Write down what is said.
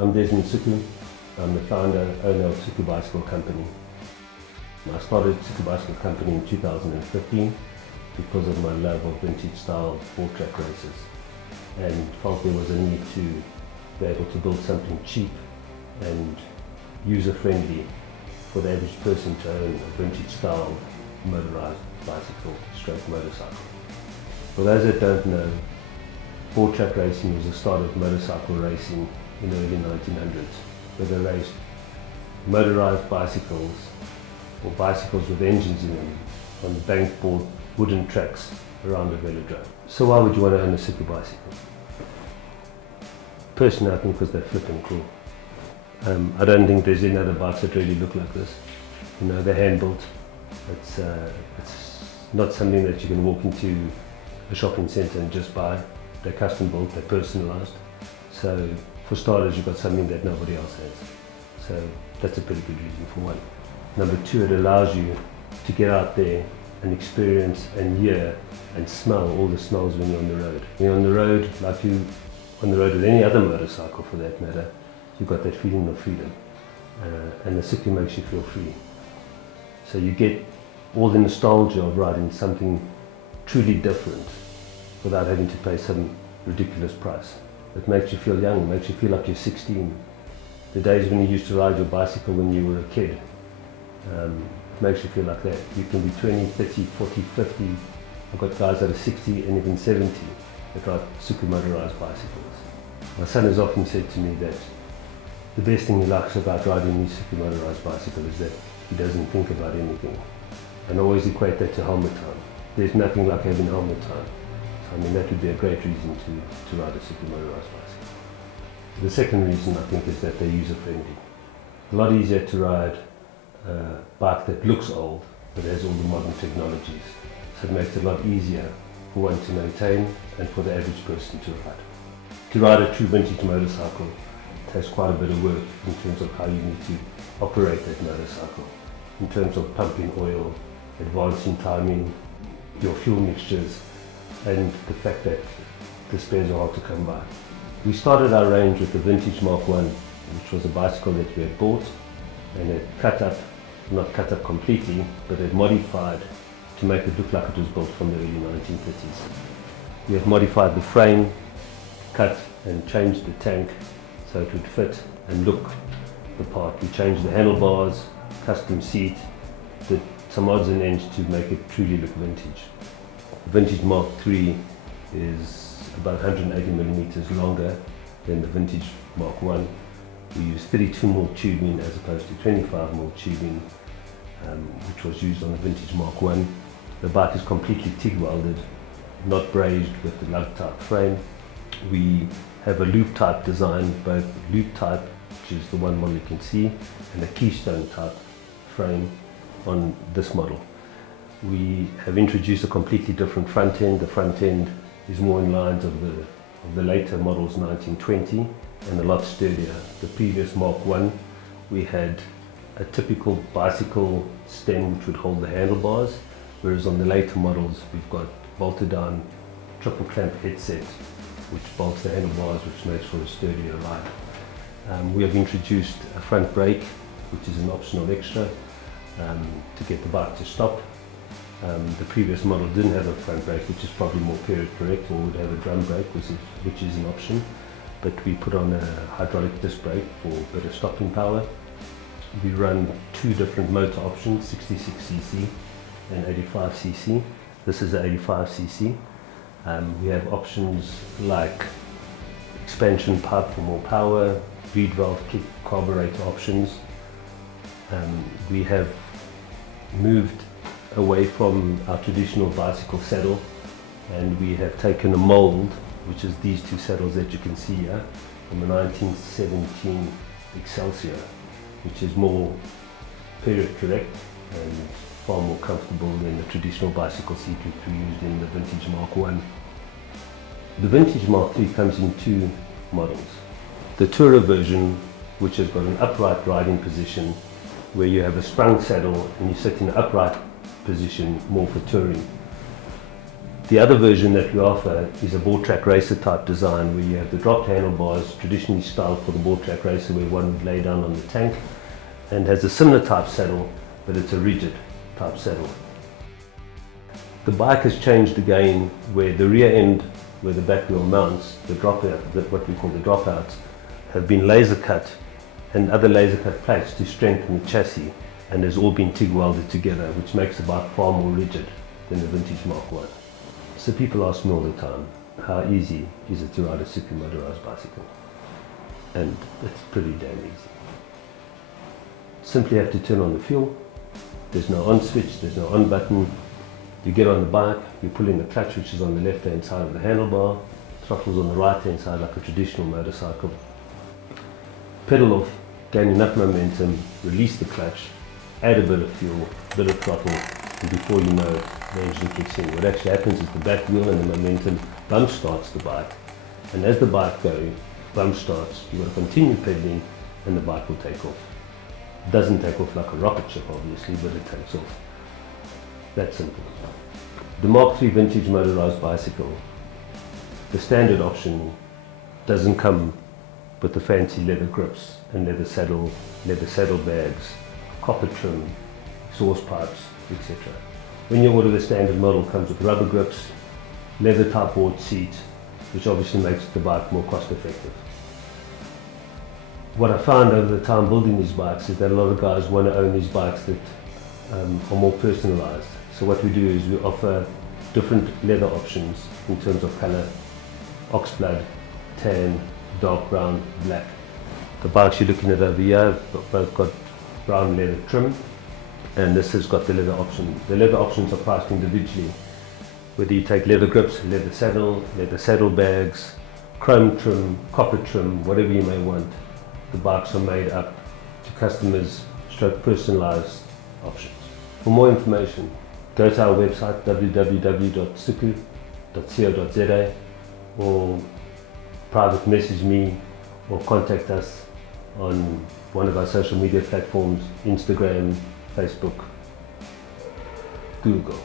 I'm Soekoe. I'm the founder, owner of Soekoe Bicycle Company. I started Soekoe Bicycle Company in 2015 because of my love of vintage style four-track races, and felt there was a need to be able to build something cheap and user-friendly for the average person to own a vintage style motorized bicycle stroke motorcycle. For those that don't know, four-track racing was the start of motorcycle racing in the early 1900s, where they raced motorized bicycles or bicycles with engines in them on bankboard wooden tracks around a velodrome. So why would you want to own a Soekoe bicycle? Personally, I think because they're flipping cool. I don't think there's any other bikes that really look like this. You know, they're hand-built. It's not something that you can walk into a shopping centre and just buy. They're custom built, they're personalised. So for starters, you've got something that nobody else has. So that's a pretty good reason for one. Number two, it allows you to get out there and experience and hear and smell all the smells when you're on the road. When you're on the road, like you on the road with any other motorcycle for that matter, you've got that feeling of freedom. And the Soekoe makes you feel free. So you get all the nostalgia of riding something truly different without having to pay some ridiculous price. It makes you feel young, it makes you feel like you're 16. The days when you used to ride your bicycle when you were a kid, it makes you feel like that. You can be 20, 30, 40, 50. I've got guys that are 60 and even 70 that ride Soekoe motorized bicycles. My son has often said to me that the best thing he likes about riding his Soekoe motorized bicycle is that he doesn't think about anything. And I always equate that to helmet time. There's nothing like having helmet time. So, I mean, that would be a great reason to ride a Soekoe motorized bicycle. The second reason, I think, is that they're user-friendly. A lot easier to ride a bike that looks old but has all the modern technologies. So it makes it a lot easier for one to maintain and for the average person to ride. To ride a true vintage motorcycle takes quite a bit of work in terms of how you need to operate that motorcycle, in terms of pumping oil, advancing timing, your fuel mixtures, and the fact that the spares are hard to come by. We started our range with the Vintage Mark I, which was a bicycle that we had bought and had cut up, not cut up completely, but had modified to make it look like it was built from the early 1930s. We had modified the frame, cut and changed the tank so it would fit and look the part. We changed the handlebars, custom seat, did some odds and ends to make it truly look vintage. The Vintage Mark III is about 180 millimeters longer than the Vintage Mark I. We used 32mm tubing as opposed to 25mm tubing, which was used on the Vintage Mark I. The bike is completely TIG welded, not brazed with the lug type frame. We have a loop type design, both loop type, which is the one model you can see, and a keystone type frame on this model. We have introduced a completely different front end. The front end is more in lines of the later models 1920 and a lot sturdier. The previous Mark I, we had a typical bicycle stem which would hold the handlebars, whereas on the later models we've got bolted down triple clamp headset which bolts the handlebars, which makes for a sturdier ride. We have introduced a front brake, which is an optional extra to get the bike to stop. The previous model didn't have a front brake, which is probably more period correct, or would have a drum brake, which is an option. But we put on a hydraulic disc brake for better stopping power. We run two different motor options, 66cc and 85cc. This is the 85cc. We have options like expansion pipe for more power, bleed valve kick carburetor options. We have moved away from our traditional bicycle saddle, and we have taken a mold, which is these two saddles that you can see here, from a 1917 Excelsior, which is more period correct and far more comfortable than the traditional bicycle seat which we used in the Vintage Mark I. The Vintage Mark III comes in two models. The Tourer version, which has got an upright riding position where you have a sprung saddle and you sit in an upright position more for touring. The other version that we offer is a board track racer type design, where you have the dropped handlebars, traditionally styled for the board track racer, where one would lay down on the tank, and has a similar type saddle, but it's a rigid type saddle. The bike has changed again, where the rear end, where the back wheel mounts, what we call the dropouts, have been laser cut, and other laser cut plates to strengthen the chassis, and has all been TIG welded together, which makes the bike far more rigid than the vintage Mark 1. So people ask me all the time, how easy is it to ride a Soekoe motorized bicycle? And it's pretty damn easy. Simply have to turn on the fuel. There's no on switch, there's no on button. You get on the bike, you pull in the clutch, which is on the left hand side of the handlebar, throttle's on the right hand side like a traditional motorcycle. Pedal off, gain enough momentum, release the clutch, add a bit of fuel, a bit of throttle, and before you know it, the engine kicks in. What actually happens is the back wheel and the momentum bump starts the bike, and as the bike goes, bump starts, you've got to continue pedaling and the bike will take off. It doesn't take off like a rocket ship obviously, but it takes off. That simple. The Mark III vintage motorized bicycle, the standard option doesn't come with the fancy leather grips and leather saddle bags, copper trim, exhaust pipes, etc. When you order the standard model, it comes with rubber grips, leather type board seat, which obviously makes the bike more cost effective. What I found over the time building these bikes is that a lot of guys want to own these bikes that are more personalized. So what we do is we offer different leather options in terms of color: oxblood, tan, dark brown, black. The bikes you're looking at over here have both got brown leather trim, and this has got the leather option. The leather options are priced individually, whether you take leather grips, leather saddle bags, chrome trim, copper trim, whatever you may want. The bikes are made up to customers' personalized options. For more information, go to our website www.soekoe.co.za, or private message me or contact us on one of our social media platforms: Instagram, Facebook, Google.